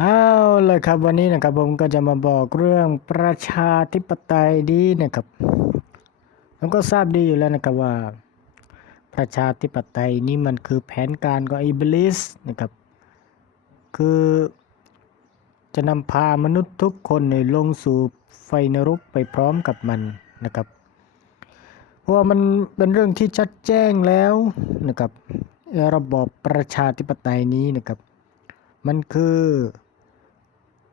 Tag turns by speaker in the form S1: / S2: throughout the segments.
S1: เอาเลยครับวันนี้นะครับผมก็จะมาบอกเรื่องประชาธิปไตยดีนะครับผมก็ทราบดีอยู่แล้วนะครับว่า ประชาธิปไตยนี้มันคือแผนการของอิบลิสนะครับ คือจะนำพามนุษย์ทุกคนในยลงสู่ไฟนรกไปพร้อมกับมันนะครับ เพราะว่ามันเป็นเรื่องที่ชัดแจ้งแล้วนะครับระบอบประชาธิปไตยนี้นะครับมันคือ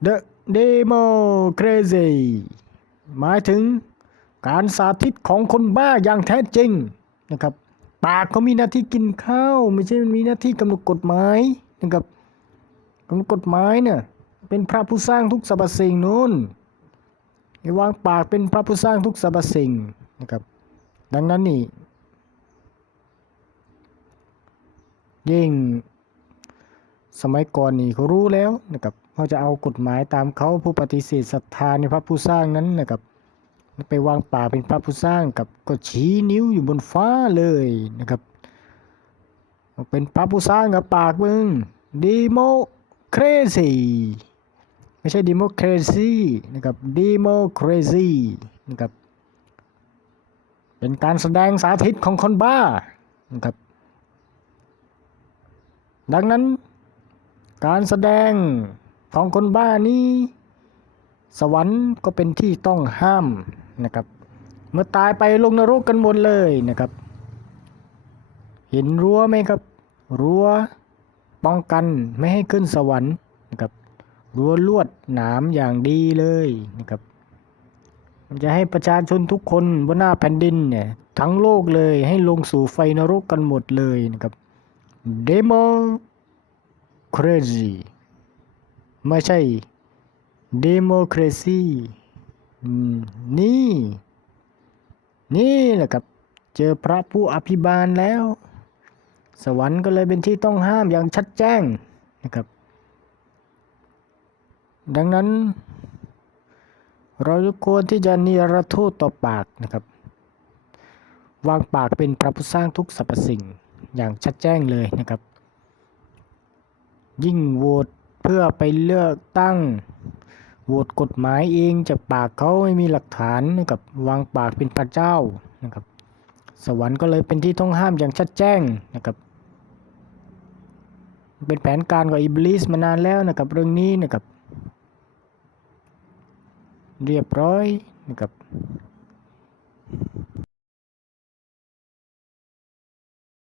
S1: The Democracy หมายถึงการสาธิตของคนบ้าอย่างแท้จริงนะครับปากเขามีหน้าที่กินข้าว ไม่ใช่มีหน้าที่กำหนดกฎหมายนะครับกำหนดกฎหมายเนี่ยเป็นพระผู้สร้างทุกสรรพสิ่งนู้นวางปากเป็นพระผู้สร้างทุกสรรพสิ่งนะครับ ดังนั้นนี่ยิ่ง สมัยก่อนนี่เขารู้แล้วนะครับเขาจะเอากฎหมายตามเขาผู้ปฏิเสธศรัทธาในพระผู้สร้างนั้นนะครับไปวางป่าเป็นพระผู้สร้างกับก็ชี้นิ้วอยู่บนฟ้าเลยนะครับ เป็นพระผู้สร้างกับปากมึงดีโมครซีไม่ใช่ดีโมครซีนะครับดีโมครซีนะครับเป็นการแสดงสาธิตของคนบ้านะครับดังนั้น การแสดงของคนบ้านี้ สวรรค์ก็เป็นที่ต้องห้ามนะครับ เมื่อตายไปลงนรกกันหมดเลยนะครับ เห็นรั้วไหมครับ รั้วป้องกันไม่ให้ขึ้นสวรรค์นะครับ รั้วลวดหนามอย่างดีเลยนะครับมันจะให้ประชาชนทุกคนบนหน้าแผ่นดินเนี่ยทั้งโลกเลยให้ลงสู่ไฟนรกกันหมดเลยนะครับเดโม crazy ไม่ใช่ democracy นี่ นี่แหละครับ เจอพระผู้อภิบาลแล้ว สวรรค์ก็เลยเป็นที่ต้องห้ามอย่างชัดแจ้งนะครับ ดังนั้น เราควรที่จะนิรโทษต่อปากนะครับ วางปากเป็นพระผู้สร้างทุกสรรพสิ่งอย่างชัดแจ้งเลยนะครับ ยิ่งโหวตเพื่อไปเลือกตั้งโหวตกฎหมายเองจากปากเขาไม่มีหลักฐานนะครับวางปากเป็นพระเจ้านะครับ สวรรค์ก็เลยเป็นที่ต้องห้ามอย่างชัดแจ้งนะครับ เป็นแผนการของอิบลิสมานานแล้วนะครับเรื่องนี้นะครับ เรียบร้อยนะครับ